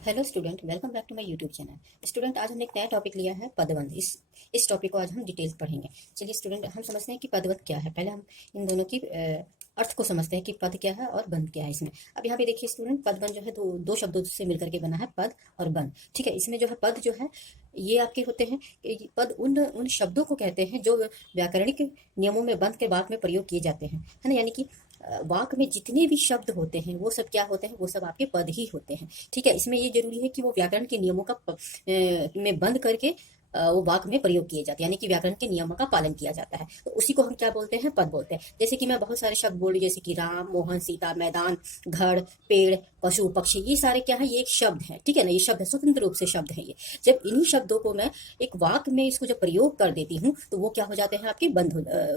Hello student, welcome back to my YouTube channel. Student, आज हमने एक नया टॉपिक लिया है पदबंध। इस टॉपिक को आज हम डिटेल्स पढ़ेंगे। चलिए स्टूडेंट, हम समझते हैं कि पदबंध क्या है। पहले हम इन दोनों की अर्थ को समझते हैं कि पद क्या है और बंध क्या है। इसमें अब यहाँ पे देखिए स्टूडेंट, पदबंध जो है दो शब्दों से मिलकर के बना है, पद और बंध। ठीक है, इसमें जो है पद जो है ये आपके होते हैं कि पद उन उन शब्दों को कहते हैं जो व्याकरणिक नियमों में बंध के वाक्य में प्रयोग किए जाते हैं, है ना। यानी कि वाक्य में जितने भी शब्द होते हैं वो सब क्या होते हैं, वो सब आपके पद ही होते हैं। ठीक है, इसमें ये जरूरी है कि वो व्याकरण के नियमों का में बंद करके वो वाक्य में प्रयोग किए जाते हैं, यानी कि व्याकरण के नियमों का पालन किया जाता है। तो उसी को हम क्या बोलते हैं, पद बोलते हैं। जैसे कि मैं बहुत सारे शब्द बोल रही हूँ, जैसे कि राम, मोहन, सीता, मैदान, घर, पेड़, पशु, पक्षी, ये सारे क्या है, ये एक शब्द है। ठीक है ना, ये शब्द है, स्वतंत्र रूप से शब्द है ये। जब इन्हीं शब्दों को मैं एक वाक्य में इसको जब प्रयोग कर देती हूँ तो वो क्या हो जाते हैं, आपके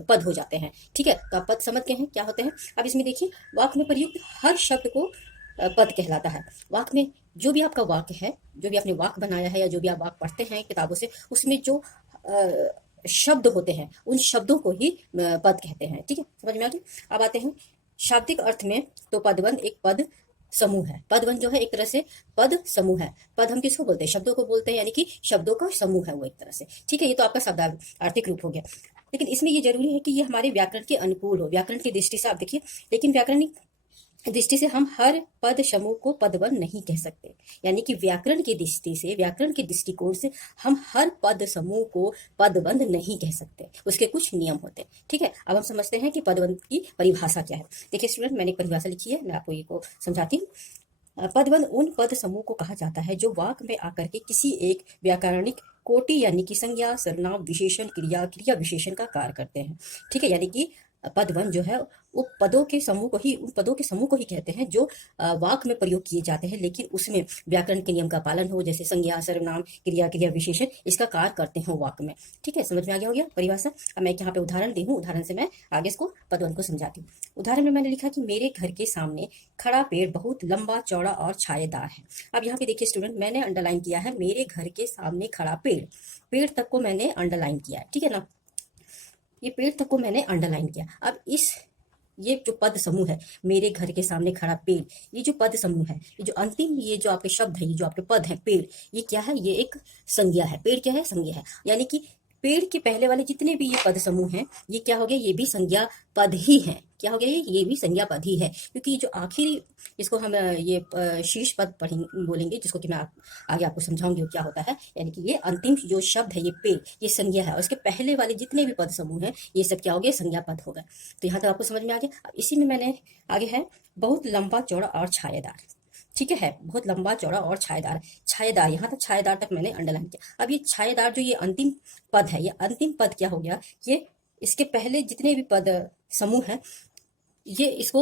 पद हो जाते हैं। ठीक है, तो आप पद समझ गए हैं क्या होते हैं। अब इसमें देखिए, वाक्य में प्रयुक्त हर शब्द को पद कहलाता है। वाक्य में जो भी आपका वाक्य है, जो भी आपने वाक्य बनाया है या जो भी आप वाक्य पढ़ते हैं किताबों से, उसमें जो शब्द होते हैं उन शब्दों को ही पद कहते हैं। ठीक है, समझ में आ गया। अब आते हैं शाब्दिक अर्थ में। तो पदबंध एक पद समूह है। पदबंध जो है एक तरह से पद समूह है। पद हम किसको बोलते हैं, शब्दों को बोलते हैं, यानी कि शब्दों का समूह है वो एक तरह से। ठीक है, ये तो आपका शब्दार्थिक रूप हो गया। लेकिन इसमें ये जरूरी है कि ये हमारे व्याकरण के अनुकूल हो, व्याकरण की दृष्टि से आप देखिए। लेकिन व्याकरणिक दृष्टि से हम हर पद समूह को पदबंध नहीं कह सकते। यानी कि व्याकरण की दृष्टि से, व्याकरण के दृष्टिकोण से हम हर पद समूह को पदबंध नहीं कह सकते, उसके कुछ नियम होते हैं। ठीक है, अब हम समझते हैं कि पदबंध की परिभाषा क्या है। देखिए स्टूडेंट, मैंने एक परिभाषा लिखी है, मैं आपको ये को समझाती हूँ। पदबंध उन पद समूह को कहा जाता है जो वाक्य में आकर के किसी एक व्याकरणिक कोटि यानी कि संज्ञा, सर्वनाम, विशेषण, क्रिया, क्रिया विशेषण का कार्य करते हैं। ठीक है, यानी कि पदबंध जो है वो पदों के समूह को ही, उन पदों के समूह को ही कहते हैं जो वाक्य में प्रयोग किए जाते हैं, लेकिन उसमें व्याकरण के नियम का पालन हो, जैसे संज्ञा, सर्वनाम, क्रिया, क्रिया विशेषण इसका कार्य करते हो वाक्य में। ठीक है, समझ में आ गया हो गया परिभाषा। अब मैं यहाँ पे उदाहरण दी हूँ, उदाहरण से मैं आगे इसको पदबंध को समझाती हूँ। उदाहरण में मैंने लिखा कि मेरे घर के सामने खड़ा पेड़ बहुत लंबा, चौड़ा और छायेदार है। अब यहाँ पे देखिए स्टूडेंट, मैंने अंडरलाइन किया है मेरे घर के सामने खड़ा पेड़। पेड़ तक को मैंने अंडरलाइन किया है, ठीक है ना, ये पेड़ तक को मैंने अंडरलाइन किया। अब ये जो पद समूह है, मेरे घर के सामने खड़ा पेड़, ये जो पद समूह है, ये जो अंतिम, ये जो आपके शब्द है, ये जो आपके पद है पेड़, ये क्या है, ये एक संज्ञा है। पेड़ क्या है, संज्ञा है। यानी कि पेड़ के पहले वाले जितने भी ये पद समूह हैं, ये क्या हो गया, ये भी संज्ञा पद ही है। क्या हो गया, ये भी संज्ञा पद ही है। क्योंकि ये जो आखिरी, इसको हम शीर्ष पद पढ़ेंगे, बोलेंगे, जिसको कि मैं आगे आपको समझाऊंगी वो क्या होता है। यानी कि ये अंतिम जो शब्द है, ये पेड़, ये संज्ञा है, और इसके पहले वाले जितने भी पद समूह हैं ये सब क्या हो गए, संज्ञा पद हो गए। तो यहाँ तक आपको समझ में आ गया। अब इसी में मैंने आगे है बहुत लंबा, चौड़ा और छायादार। ठीक है, बहुत लंबा, चौड़ा और छायादार। छायादार, यहाँ तक छायादार तक मैंने अंडरलाइन किया। अब ये छायादार जो ये अंतिम पद है, ये अंतिम पद क्या हो गया, ये इसके पहले जितने भी पद समूह हैं ये इसको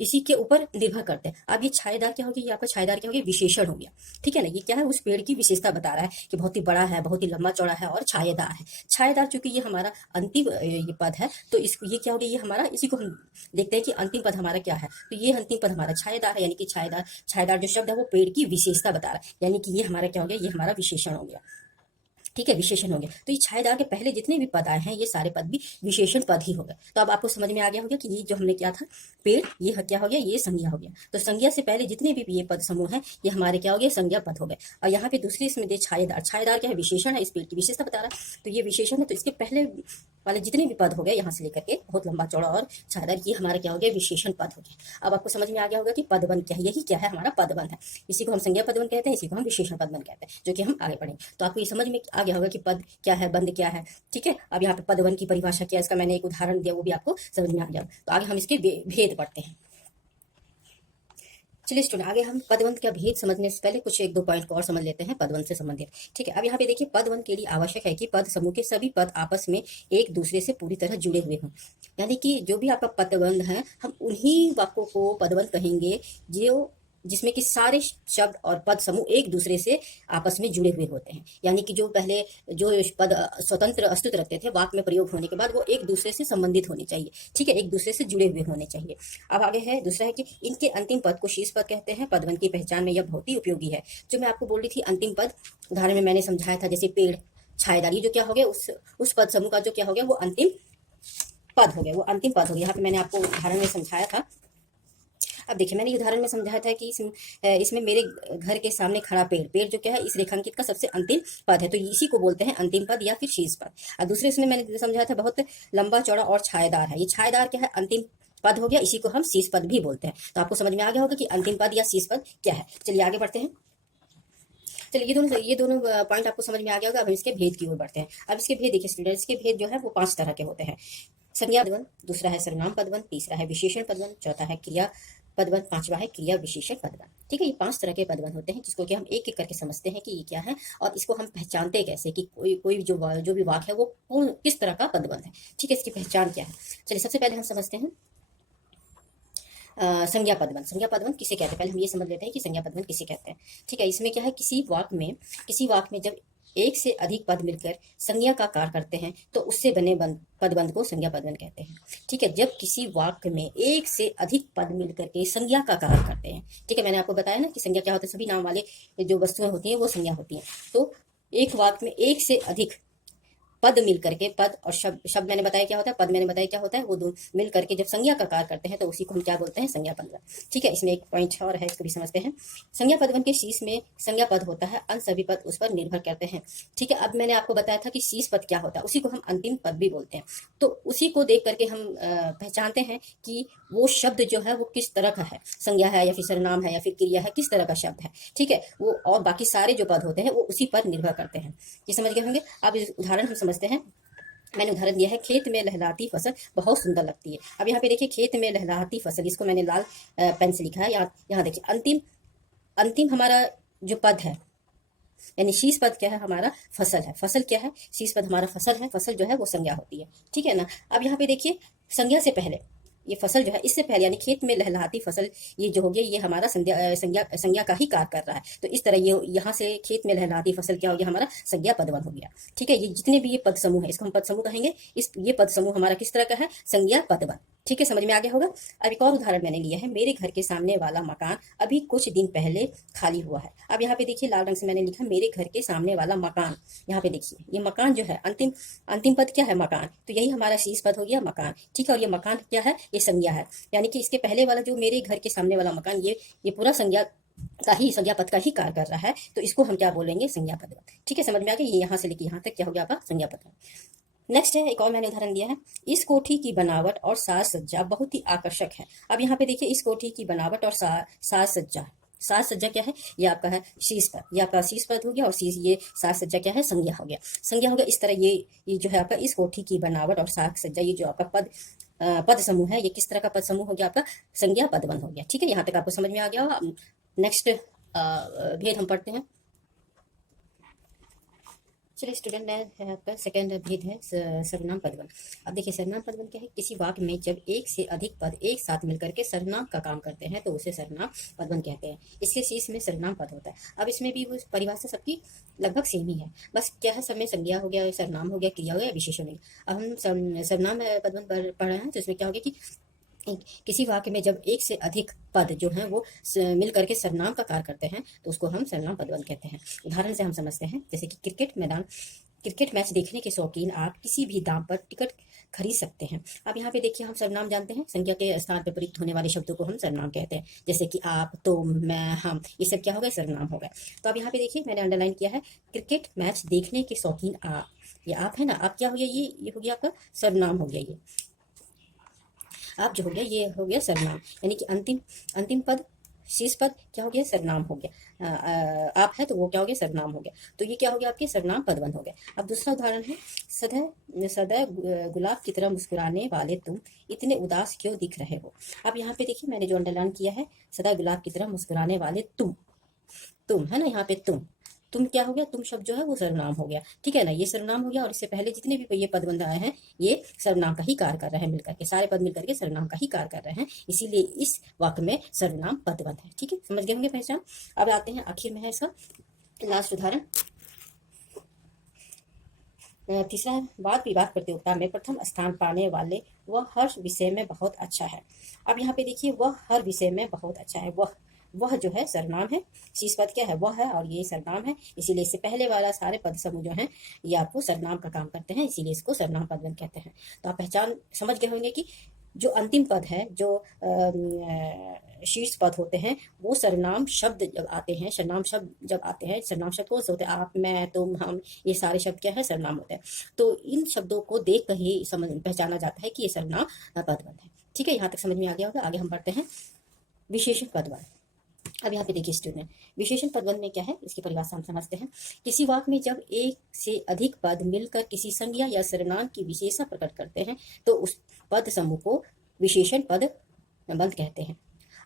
इसी के ऊपर निर्भर करते हैं। अब ये छायादार क्या हो गया, ये आपका छायादार क्या हो गया, विशेषण हो गया। ठीक है ना, ये क्या है, उस पेड़ की विशेषता बता रहा है कि बहुत ही बड़ा है, बहुत ही लंबा चौड़ा है और छायादार है। छायादार चूंकि ये हमारा अंतिम ये पद है, तो इसको ये क्या हो गया, ये हमारा, इसी को हम देखते हैं कि अंतिम पद हमारा क्या है। तो ये अंतिम पद हमारा छायादार है, यानी कि छायादार जो शब्द है वो पेड़ की विशेषता बता रहा है, यानी कि ये हमारा क्या हो गया, ये हमारा विशेषण हो गया। ठीक है, विशेषण हो गया। तो ये छायादार के पहले जितने भी पद आए हैं ये सारे पद भी विशेषण पद ही हो गए। तो अब आपको समझ में आ गया होगा कि ये जो हमने किया था पेड़, ये क्या हो गया, ये संज्ञा हो गया। तो संज्ञा से पहले जितने भी ये पद समूह है ये हमारे क्या हो गए, संज्ञा पद हो गए। और यहाँ पे दूसरी इसमें दे छायादार, छायादार क्या है, विशेषण है, इस पेड़ की विशेषता बता रहा है। तो ये विशेषण है, तो इसके पहले वाले जितने भी पद हो गए यहाँ से लेकर के बहुत लंबा, चौड़ा और छायादार, ये हमारा क्या हो गया, विशेषण पद हो गया। अब आपको समझ में आ गया होगा कि पदबंध क्या है, यही क्या है, हमारा पदबंध है। इसी को हम संज्ञा पदबंध कहते हैं, इसी को हम विशेषण पदबंध कहते हैं, जो कि हम आगे पढ़ेंगे। तो आपको ये समझ में आ गया होगा कि पद क्या है, बंध क्या है। ठीक है, अब यहाँ पे पदबंध की परिभाषा क्या है, इसका मैंने एक उदाहरण दिया, वो भी आपको समझ में आ गया। तो आगे हम इसके भेद पढ़ते हैं। चलिए स्टूडेंट, आगे हम पदबंध का भेद समझने से पहले कुछ एक दो पॉइंट को और समझ लेते हैं पदबंध से संबंधित। ठीक है, अब यहाँ पे देखिए, पदबंध के लिए आवश्यक है कि पद समूह के सभी पद आपस में एक दूसरे से पूरी तरह जुड़े हुए हों। यानी कि जो भी आपका पदबंध है, हम उन्हीं वाक्यों को पदबंध कहेंगे जो जिसमें कि सारे शब्द और पद समूह एक दूसरे से आपस में जुड़े हुए होते हैं। यानी कि जो पहले जो पद स्वतंत्र अस्तित्व रखते थे, वाक्य में प्रयोग होने के बाद वो एक दूसरे से संबंधित होने चाहिए। ठीक है, एक दूसरे से जुड़े हुए होने चाहिए। अब आगे है दूसरा है कि इनके अंतिम पद को शीर्ष पद कहते हैं। पदबंध की पहचान में यह बहुत ही उपयोगी है। जो मैं आपको बोल रही थी अंतिम पद, उदाहरण में मैंने समझाया था, जैसे पेड़, छायादारी, जो क्या हो गया, उस पद समूह का जो क्या हो गया, वो अंतिम पद हो गया, वो अंतिम पद हो गया। यहाँ पे मैंने आपको उदाहरण में समझाया था। अब देखिए मैंने उदाहरण में समझाया था कि इसमें मेरे घर के सामने खड़ा पेड़, पेड़ जो क्या है इस रेखांकित का सबसे अंतिम पद है, तो इसी को बोलते हैं अंतिम पद या फिर शीर्ष पद। और दूसरे इसमें मैंने समझाया था बहुत लंबा चौड़ा और छायादार है, ये छायादार क्या है अंतिम पद हो गया, इसी को हम शीर्ष पद भी बोलते हैं। तो आपको समझ में आ गया होगा कि अंतिम पद या शीर्ष पद क्या है। चलिए आगे बढ़ते हैं। चलिए ये दोनों पॉइंट आपको समझ में आ गया होगा। अब हम इसके भेद की ओर बढ़ते हैं। अब इसके भेद देखिए स्टूडेंट, इसके भेद जो है वो 5 तरह के होते हैं। संज्ञा पदबंध, दूसरा है सर्वनाम पदबंध, तीसरा है विशेषण पदबंध, चौथा है क्रिया पदबंध, पांचवा है क्रिया विशेषण पदबंध। ठीक है, ये 5 तरह के पदबंध होते हैं जिसको कि हम एक एक करके समझते हैं कि ये क्या है और इसको हम पहचानते कैसे कि कोई जो भी वाक्य है वो किस तरह का पदबंध है। ठीक है, इसकी पहचान क्या है। चलिए सबसे पहले हम समझते हैं संज्ञा पदबंध। संज्ञा पदबंध किसे कहते हैं, पहले हम ये समझ लेते हैं कि संज्ञा पदबंध किसे कहते हैं। ठीक है, इसमें क्या है, किसी वाक्य में जब एक से अधिक पद मिलकर संज्ञा का कार्य करते हैं तो उससे बने पदबंध को संज्ञा पदबंध कहते हैं। ठीक है, जब किसी वाक्य में एक से अधिक पद मिलकर के संज्ञा का कार्य करते हैं। ठीक है, मैंने आपको बताया ना कि संज्ञा क्या होता है, सभी नाम वाले जो वस्तुएं होती हैं वो संज्ञा होती हैं। तो एक वाक्य में एक से अधिक पद मिल करके, पद और शब्द मैंने बताया क्या होता है, पद मैंने बताया क्या होता है, वो दो मिल करके जब संज्ञा का कार्य करते हैं तो उसी को हम क्या बोलते हैं, संज्ञा पदबंध। ठीक है, इसमें एक पॉइंट और है, इसको भी समझते हैं। संज्ञा पदबंध के शीर्ष में संज्ञा पद होता है, अन्य सभी पद उस पर निर्भर करते हैं। ठीक है, अब मैंने आपको बताया था कि शीर्ष पद क्या होता है, उसी को हम अंतिम पद भी बोलते हैं। तो उसी को देख करके हम पहचानते हैं कि वो शब्द जो है वो किस तरह का है, संज्ञा है या फिर सर्वनाम है या फिर क्रिया है, किस तरह का शब्द है। ठीक है, वो और बाकी सारे जो पद होते हैं वो उसी पर निर्भर करते हैं। ये समझ गए होंगे। अब इस उदाहरण हम समझते हैं। मैंने उदाहरण दिया है, खेत में लहलहाती फसल बहुत सुंदर लगती है। अब यहाँ पे देखिए खेत में लहलहाती फसल, इसको मैंने लाल पेन से लिखा है। यहाँ देखिए अंतिम हमारा जो पद है, यानी शीर्ष पद क्या है, हमारा फसल है। फसल क्या है, शीर्ष पद हमारा फसल है। फसल जो है वो संज्ञा होती है। ठीक है ना। अब यहाँ पे देखिए संज्ञा से पहले ये फसल जो है, इससे पहले यानी खेत में लहलहाती फसल, ये जो हो गया ये हमारा संज्ञा का ही कार्य कर रहा है। तो इस तरह ये यहाँ से खेत में लहलहाती फसल क्या हो गया, हमारा संज्ञा पदबंध हो गया। ठीक है, ये जितने भी ये पद समूह है इसको हम पद समूह कहेंगे। ये पद समूह हमारा किस तरह का है, संज्ञा पदबंध। ठीक है, समझ में आ गया होगा। अब एक और उदाहरण मैंने लिया है, मेरे घर के सामने वाला मकान अभी कुछ दिन पहले खाली हुआ है। अब यहाँ पे देखिए लाल रंग से मैंने लिखा मेरे घर के सामने वाला मकान। यहाँ पे देखिए ये मकान जो है अंतिम पद क्या है, मकान। तो यही हमारा शीर्ष पद हो गया, मकान। ठीक है, और ये मकान क्या है, ये संज्ञा है। यानी कि इसके पहले वाला जो मेरे घर के सामने वाला मकान, ये पूरा संज्ञा पद का ही कार्य कर रहा है। तो इसको हम क्या बोलेंगे, संज्ञा पद। ठीक है, समझ में आ गया। ये यहाँ से लेके यहाँ तक क्या हो गया आपका, संज्ञा पद। नेक्स्ट है, एक और मैंने उदाहरण दिया है, इस कोठी की बनावट और साज सज्जा बहुत ही आकर्षक है। अब यहाँ पे देखिए इस कोठी की बनावट और साज सज्जा क्या है, ये आपका है शीर्ष पद, ये आपका शीर्ष पद हो गया। और ये साज सज्जा क्या है, संज्ञा हो गया। इस तरह ये जो है आपका इस कोठी की बनावट और साज सज्जा, ये जो आपका पद समूह है, ये किस तरह का पद समूह हो गया, आपका संज्ञा पदबंध हो गया। ठीक है, यहाँ तक आपको समझ में आ गया होगा। नेक्स्ट भेद हम पढ़ते हैं। चलिए स्टूडेंट, है आपका सेकंड भेद है सर्वनाम पदबंध। अब देखिए सर्वनाम पदबंध क्या है, किसी वाक्य में जब एक से अधिक पद एक साथ मिलकर के सर्वनाम का काम करते हैं तो उसे सर्वनाम पदबंध कहते हैं। इसके शीर्ष में सर्वनाम पद होता है। अब इसमें भी वो परिभाषा सबकी लगभग सेम ही है, बस क्या है, सब में संज्ञा हो गया, सर्वनाम हो गया, क्रिया हो गया, विशेषण हो गया। अब हम सर्वनाम पदबंध पढ़ रहे हैं, तो इसमें क्या हो गया कि किसी वाक्य में जब एक से अधिक पद जो हैं वो मिल करके सर्वनाम का कार्य करते हैं तो उसको हम सर्वनाम पदबंध कहते हैं। उदाहरण से हम समझते हैं, जैसे कि क्रिकेट मैच देखने के शौकीन आप किसी भी दाम पर टिकट खरीद सकते हैं। अब यहाँ पे देखिए हम सर्वनाम जानते हैं, संज्ञा के स्थान पर प्रयुक्त होने वाले शब्दों को हम सर्वनाम कहते हैं। जैसे कि आप, तुम, मैं, हम, ये सब क्या हो गए, सर्वनाम हो गए। तो अब यहाँ पे देखिए मैंने अंडरलाइन किया है, क्रिकेट मैच देखने के शौकीन आप, ये आप है ना, आप क्या हो गया, ये हो गया आपका सर्वनाम हो गया। ये आप जो हो गया ये हो गया सर्वनाम, यानी कि अंतिम पद शीर्ष पद क्या हो गया, सर्वनाम हो गया। आप है तो वो क्या हो गया, सर्वनाम हो गया। तो ये क्या हो गया, आपके सर्वनाम पदबंध हो गया। अब दूसरा उदाहरण है, सदैव गुलाब की तरह मुस्कुराने वाले तुम इतने उदास क्यों दिख रहे हो। अब यहाँ पे देखिए मैंने जो अंडरलाइन किया है, सदैव गुलाब की तरह मुस्कुराने वाले तुम है ना, यहाँ पे तुम क्या हो गया, तुम शब्द जो है वो सर्वनाम हो गया। ठीक है ना, ये सर्वनाम हो गया। और इससे पहले जितने भी ये पदबंध आए हैं ये सर्वनाम का ही कार्य कर रहे हैं, मिलकर के सारे पद मिलकर के सर्वनाम का ही कार्य कर रहे हैं, इसीलिए इस वाक्य में सर्वनाम पदबंध है। ठीक है, समझ गए होंगे पहचान। अब आते हैं आखिर में है इसका लास्ट उदाहरण। तीसरा है, वाद विवाद प्रतियोगिता में प्रथम स्थान पाने वाले वह हर विषय में बहुत अच्छा है। अब यहाँ पे देखिए वह हर विषय में बहुत अच्छा है, वह जो है सर्वनाम है, शीर्ष पद क्या है, वह है, और ये सर्वनाम है, इसीलिए इससे पहले वाला सारे पद समूह जो हैं ये आपको सर्वनाम का काम करते हैं, इसीलिए इसको सर्वनाम पदबंध कहते हैं। तो आप पहचान समझ गए होंगे कि जो अंतिम पद है, जो शीर्ष पद होते हैं, वो सर्वनाम शब्द जब आते हैं, सर्वनाम शब्द जब आते हैं, सर्वनाम शब्द कौन से होते हैं? आप, मैं, तुम, हम, ये सारे शब्द क्या है? सर्वनाम होते हैं। तो इन शब्दों को देख कर ही समझ पहचाना जाता है कि ये सर्वनाम पदबंध है। ठीक है, यहाँ तक समझ में आ गया होगा। आगे हम बढ़ते हैं विशेषण पदबंध। अब यहाँ पे देखिए स्टूडेंट, विशेषण पदबंध में क्या है, इसकी परिभाषा हम समझते हैं। किसी वाक्य में जब एक से अधिक पद मिलकर किसी संज्ञा या सर्वनाम की विशेषता प्रकट करते हैं तो उस पद समूह को विशेषण पदबंध कहते हैं।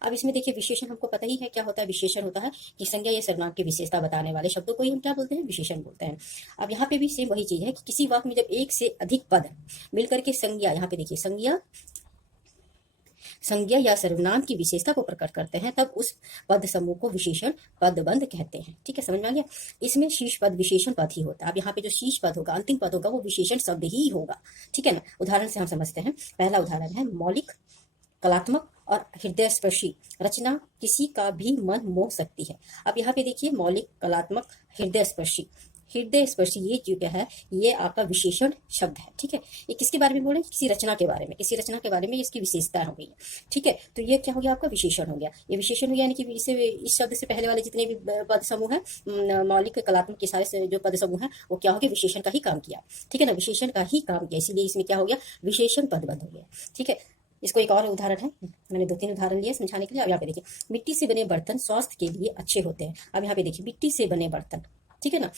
अब इसमें देखिए विशेषण हमको पता ही है क्या होता है। विशेषण होता है कि संज्ञा या सर्वनाम की विशेषता बताने वाले शब्दों को ही हम क्या बोलते हैं? विशेषण बोलते हैं। अब यहाँ पे भी सेम वही चीज है कि किसी वाक्य में जब एक से अधिक पद मिलकर के संज्ञा, यहाँ पे देखिए संज्ञा या सर्वनाम की विशेषता को प्रकट करते हैं तब उस पद समूह को विशेषण पदबंध कहते हैं। ठीक है, समझ में आ गया। इसमें शीर्ष पद विशेषण पद ही होता है। अब यहाँ पे जो शीर्ष पद होगा, अंतिम पद होगा, वो विशेषण शब्द ही होगा। ठीक है ना। उदाहरण से हम समझते हैं। पहला उदाहरण है, मौलिक, कलात्मक और हृदय स्पर्शी रचना किसी का भी मन मोह सकती है। अब यहाँ पे देखिए मौलिक, कलात्मक, हृदय स्पर्शी, हृदय स्पर्शी ये जो क्या है, ये आपका विशेषण शब्द है। ठीक है, ये किसके बारे में बोले? किसी रचना के बारे में, किसी रचना के बारे में इसकी विशेषता हो गई। ठीक है, तो ये क्या हो गया? आपका विशेषण हो गया। ये विशेषण हो गया, यानी कि इस शब्द से पहले वाले जितने भी पद समूह है, मौलिक, कलात्मक के सारे जो पद समूह है, वो क्या हो गया? विशेषण का ही काम किया। ठीक है ना, विशेषण का ही काम किया, इसीलिए इसमें क्या हो गया? विशेषण पदबंध हो गया। ठीक है, इसको एक और उदाहरण है, मैंने 2-3 उदाहरण लिए समझाने के लिए। अब यहाँ पे देखिए, मिट्टी से बने बर्तन स्वास्थ्य के लिए अच्छे होते हैं। अब यहाँ पे देखिए मिट्टी से बने बर्तन, ठीक है ना।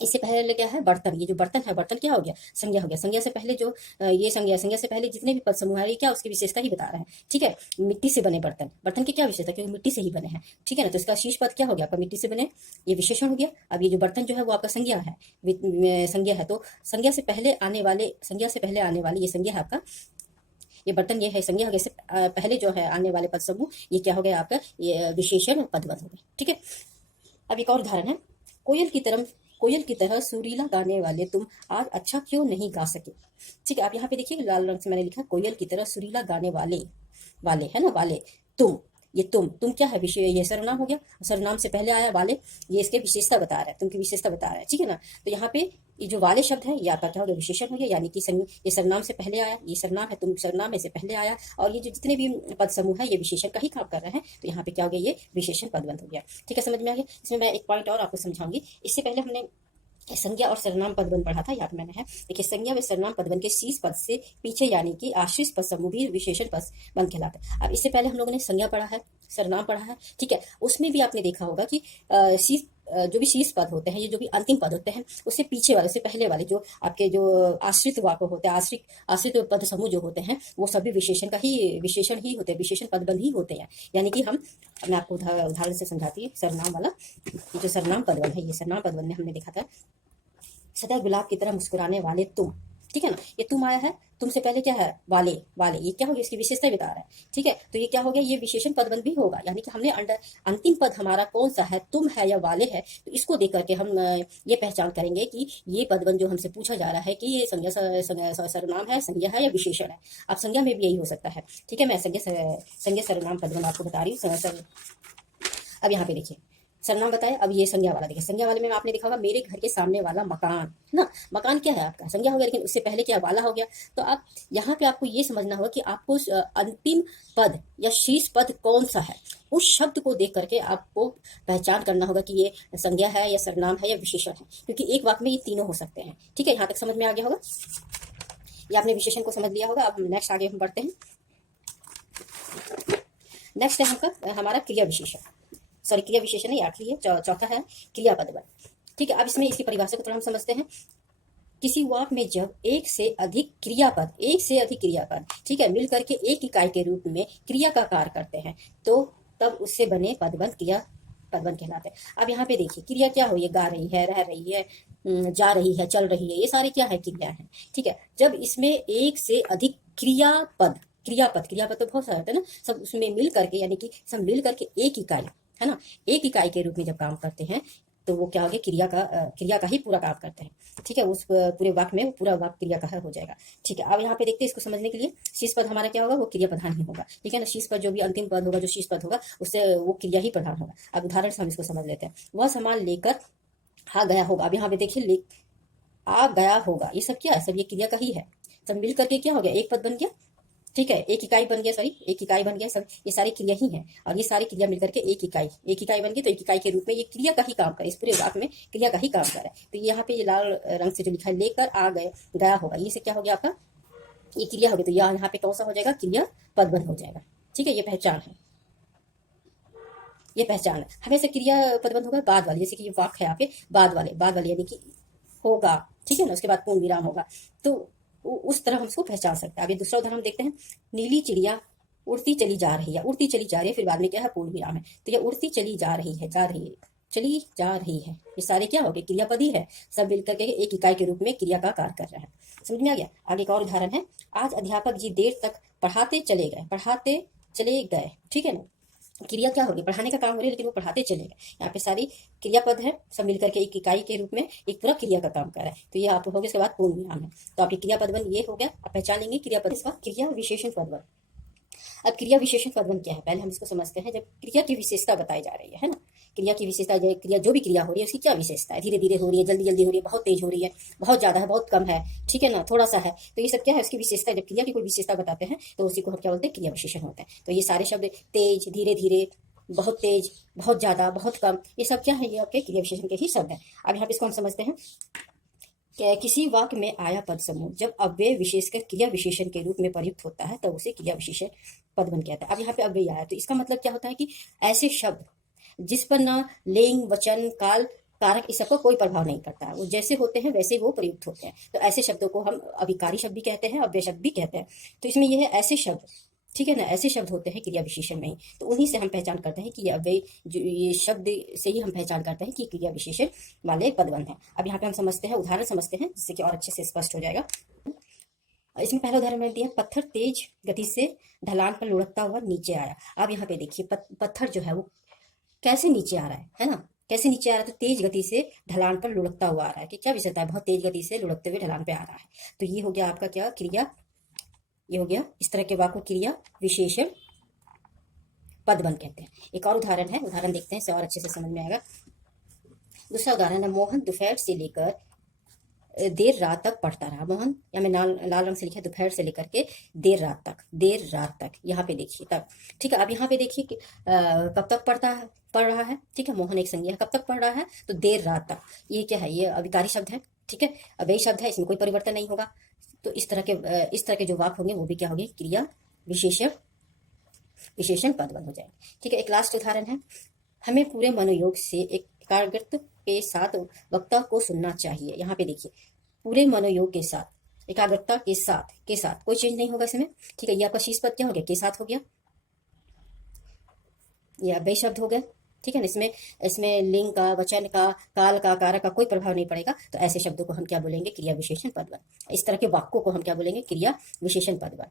इससे पहले क्या है? बर्तन। ये जो बर्तन है, बर्तन क्या हो गया? संज्ञा हो गया। संज्ञा से पहले जो ये संज्ञा से पहले जितने भी पद समूह है, ये क्या उसकी विशेषता ही बता रहे हैं। ठीक है, मिट्टी से बने बर्तन, बर्तन की क्या विशेषता? क्योंकि मिट्टी से ही बने हैं। ठीक है ना, तो इसका शीर्ष पद क्या हो गया? आपका मिट्टी से बने, ये विशेषण हो गया। अब ये जो बर्तन जो है वो आपका संज्ञा है, संज्ञा है। तो संज्ञा से पहले आने वाली ये संज्ञा है आपका, ये बर्तन, ये है संज्ञा हो गया। पहले जो है आने वाले पद समूह, ये क्या हो गया? आपका ये विशेषण पदबंध हो गया। ठीक है, अब एक और उदाहरण है, कोयल की तरह सुरीला गाने वाले तुम आज अच्छा क्यों नहीं गा सके। ठीक है, आप यहाँ पे देखिए लाल रंग से मैंने लिखा, कोयल की तरह सुरीला गाने वाले है ना, वाले, तुम, ये तुम क्या है? विषय, ये सर्वनाम हो गया। सर्वनाम से पहले आया वाले, ये इसके विशेषता बता रहा है, तुम की विशेषता बता रहा है। ठीक है ना, तो यहाँ पे ये जो वाले शब्द है, ये आपका क्या हो गया? विशेषण हो गया, यानी कि ये सर्वनाम से पहले आया, ये सर्वनाम है, तुम सर्वनाम में से पहले आया, और ये जो जितने भी पद समूह है, ये विशेषण का ही काम कर रहे हैं। तो यहाँ पे क्या हो गया? ये विशेषण पदबंध हो गया। ठीक है, समझ में आ गया। इसमें मैं एक पॉइंट और आपको समझाऊंगी। इससे पहले हमने संज्ञा और सर्वनाम पदबंध पढ़ा था, याद मैंने है। देखिए, संज्ञा व सर्वनाम पदबंध के शीर्ष पद से पीछे यानी कि आश्रित पद समूह भी विशेषण पदबंध कहलाते हैं। अब इससे पहले हम लोगों ने संज्ञा पढ़ा है, सर्वनाम पढ़ा है। ठीक है, उसमें भी आपने देखा होगा कि जो भी शीर्ष पद होते हैं, ये जो भी अंतिम पद होते हैं, उससे पीछे वाले, उससे पहले वाले जो आपके जो आश्रित वाक्य होते हैं, आश्रित पद समूह जो होते हैं, वो सभी विशेषण ही होते हैं, विशेषण पदबंध ही होते हैं। यानी कि मैं आपको उदाहरण से समझाती हूँ। सर्वनाम वाला ये जो सर्वनाम पदबंध है, ये सर्वनाम पदबंध में हमने देखा था, सदा गुलाब की तरह मुस्कुराने वाले तुम। ठीक है ना, ये तुम आया है, तुमसे पहले क्या है? वाले, ये क्या हो गया? इसकी विशेषता बता रहा है। ठीक है, तो ये क्या हो गया? ये विशेषण पदबंध भी होगा, यानी कि हमने अंतिम पद हमारा कौन सा है, तुम है या वाले है, तो इसको देख करके हम ये पहचान करेंगे कि ये पदबंध जो हमसे पूछा जा रहा है कि ये सर्वनाम है, संज्ञा है या विशेषण है। अब संज्ञा में भी यही हो सकता है। ठीक है, मैं संज्ञा सर्वनाम पदबंध आपको बता रही हूँ। अब यहाँ पे देखिए, सर्वनाम बताया। अब ये संज्ञा वाला देखिए, संज्ञा वाले में आपने देखा होगा, मेरे घर के सामने वाला मकान, है ना। मकान क्या है? आपका संज्ञा हो गया, लेकिन उससे पहले क्या? वाला हो गया। तो आप यहाँ पे आपको ये समझना होगा कि आपको अंतिम पद या शीर्ष पद कौन सा है, उस शब्द को देख करके आपको पहचान करना होगा कि ये संज्ञा है या सर्वनाम है या विशेषण है, क्योंकि एक वाक्य में ये तीनों हो सकते हैं। ठीक है, यहाँ तक समझ में आ गया होगा, ये आपने विशेषण को समझ लिया होगा। अब नेक्स्ट आगे हम बढ़ते हैं। नेक्स्ट है हमारा क्रिया विशेषण, सॉरी क्रिया विशेषण है, आखिरी है, चौथा है क्रिया पदबंध। ठीक है, अब इसमें इसकी परिभाषा को थोड़ा हम समझते हैं। किसी वाक्य में जब एक से अधिक क्रियापद, ठीक है, मिलकर के एक इकाई के रूप में क्रिया का कार्य करते हैं, तो तब उससे बने पदबंध क्रिया पदबंध कहलाते हैं। अब यहाँ पे देखिए, क्रिया क्या हो? ये गा रही है, रह रही है, जा रही है, चल रही है, ये सारे क्या है? क्रिया है। ठीक है, जब इसमें एक से अधिक क्रियापद तो बहुत सारे होते हैं ना, सब उसमें मिल करके, यानी कि सब मिल करके एक इकाई, है ना, एक इकाई के रूप में जब काम करते हैं, तो वो क्या हो गया? क्रिया का ही पूरा काम करते हैं। ठीक है, उस पूरे वाक्य में पूरा वाक्य क्रिया का हो जाएगा। ठीक है, अब यहाँ पे देखते हैं, इसको समझने के लिए शीर्ष पद हमारा क्या होगा? वो क्रिया प्रधान ही होगा। ठीक है ना, शीर्ष पद जो भी अंतिम पद होगा, जो शीर्ष पद होगा, उससे वो क्रिया ही प्रधान होगा। अब उदाहरण से हम इसको समझ लेते हैं। वह सामान लेकर आ गया होगा। अब यहाँ पे देखिए, आ गया होगा, ये सब क्या है? सब ये क्रिया का ही है। सब मिल करके क्या हो गया? एक पद बन गया। ठीक है, एक इकाई बन गया, सॉरी एक इकाई बन गया, सब ये सारी क्रिया ही है, और ये सारी क्रिया मिलकर के एक इकाई बन गई, तो एक इकाई के रूप में ये क्रिया का ही काम करे, इस पूरे वाक्य में क्रिया का ही काम करे। तो यहाँ पे ये लाल रंग से जो लिखा है लेकर आ गए, गया होगा, ये से क्या हो गया आपका, ये क्रिया हो गई, तो यहाँ पे कौन सा हो जाएगा, क्रिया पदबंध हो जाएगा। ठीक है, ये पहचान है, ये पहचान है। हमेशा क्रिया पदबंध होगा बाद वाली, जैसे कि ये वाक्य है आपके बाद वाले यानी कि होगा, ठीक है ना, उसके बाद पूर्ण विराम होगा, तो उस तरह हम उसको पहचान सकते हैं। आगे दूसरा उदाहरण हम देखते हैं, नीली चिड़िया उड़ती चली जा रही है, उड़ती चली जा रही है, फिर बाद में क्या है, पूर्ण विराम है, तो ये उड़ती चली जा रही है, चली जा रही है, ये सारे क्या हो गए, क्रियापद ही है, सब मिलकर के एक इकाई के रूप में क्रिया का कार्य कर रहा है। समझ में आ गया। आगे एक और उदाहरण है, आज अध्यापक जी देर तक पढ़ाते चले गए, ठीक है ना, क्रिया क्या होगी, पढ़ाने का काम हो रहा है, लेकिन वो पढ़ाते चले गए, यहाँ पे सारी क्रियापद है, सब मिलकर के एक इकाई के रूप में एक पूरा क्रिया का काम कर रहा है, तो ये आप हो गया, उसके बाद पूर्ण विराम है, तो आपकी क्रियापदवन ये हो गया, आप पहचान लेंगे क्रियापद। इसका क्रिया विशेषण पदवन। अब क्रिया विशेषण पदवन क्या है, पहले हम इसको समझते हैं। जब क्रिया की विशेषता बताई जा रही है ना, क्रिया की विशेषता, क्रिया जो भी क्रिया हो रही है उसकी क्या विशेषता है, धीरे धीरे हो रही है, जल्दी जल्दी हो रही है, बहुत तेज हो रही है, बहुत ज्यादा है, बहुत कम है, ठीक है ना, थोड़ा सा है, तो ये सब क्या है, उसकी विशेषता। जब क्रिया की कोई विशेषता बताते हैं तो उसी को हम क्या बोलते हैं, क्रिया विशेषण होते हैं। तो ये सारे शब्द तेज, धीरे धीरे, बहुत तेज, बहुत ज्यादा, बहुत कम, ये सब क्या है, ये आपके क्रिया विशेषण के ही शब्द है। अब यहाँ पे इसको हम समझते हैं, किसी वाक्य में आया पद समूह जब अव्यय विशेषकर क्रिया विशेषण के रूप में प्रयुक्त होता है तब उसे क्रिया विशेषण पदबन कहता है। अब यहाँ पे अव्यय आया, तो इसका मतलब क्या होता है कि ऐसे शब्द जिस पर न लिंग, वचन, काल, कारक, इस सबका कोई प्रभाव नहीं पड़ता है, वो जैसे होते हैं वैसे वो प्रयुक्त होते हैं, तो ऐसे शब्दों को हम अभिकारी शब्द भी कहते हैं, अव्यय शब्द भी कहते हैं। तो इसमें यह है ऐसे शब्द, ठीक है ना, ऐसे शब्द होते हैं क्रिया विशेषण में ही, तो उन्हीं से हम पहचान करते हैं कि ये अव्यय, जो ये शब्द से ही हम पहचान करते हैं कि क्रिया विशेषण वाले पदबंध है। अब यहाँ पे हम समझते हैं, उदाहरण समझते हैं, जिससे कि और अच्छे से स्पष्ट हो जाएगा। इसमें पहला उदाहरण मैंने दिया, पत्थर तेज गति से ढलान पर लुढ़कता हुआ नीचे आया। अब यहाँ पे देखिए, पत्थर जो है वो कैसे नीचे आ रहा है ना, कैसे नीचे आ रहा है, तो तेज गति से ढलान पर लुढ़कता हुआ आ रहा है, कि क्या विशेषता है, बहुत तेज गति से लुढ़कते हुए ढलान पे आ रहा है, तो ये हो गया आपका क्या, क्रिया, ये हो गया, इस तरह के वाक्य को क्रिया विशेषण पदबंध कहते हैं। एक और उदाहरण है, उदाहरण देखते हैं, इससे और अच्छे से समझ में आएगा। दूसरा उदाहरण है, मोहन दोपहर से लेकर देर रात तक पढ़ता रहा। मोहन, या मैं लाल रंग से लिखा है, दोपहर से लेकर के देर रात तक, यहाँ पे देखिए तब, ठीक है। अब यहाँ पे देखिए कि कब तक पढ़ रहा है, ठीक है, मोहन एक संज्ञा है, कब तक पढ़ रहा है, तो देर रात तक, ये क्या है, ये अभिकारी शब्द है, ठीक है, अव्ययी शब्द है, इसमें कोई परिवर्तन नहीं होगा, तो इस तरह के जो वाक्य होंगे वो भी क्या होंगे, क्रिया विशेषण पदबंध हो जाएंगे। ठीक है, एक लास्ट उदाहरण है, हमें पूरे मनोयोग से एकाग्रता के साथ वक्ता को सुनना चाहिए। यहाँ पे देखिए, पूरे मनोयोग के साथ, एकाग्रता के साथ कोई चेंज नहीं होगा इसमें, ठीक है। ये आपका शीर्ष पद क्या हो गया, के साथ हो गया, ये अव्यय शब्द हो गए, ठीक है ना। इसमें लिंग का, वचन का, काल का, कारक का कोई प्रभाव नहीं पड़ेगा, तो ऐसे शब्दों को हम क्या बोलेंगे, क्रिया विशेषण पदबंध। इस तरह के वाक्यों को हम क्या बोलेंगे, क्रिया विशेषण पदबंध।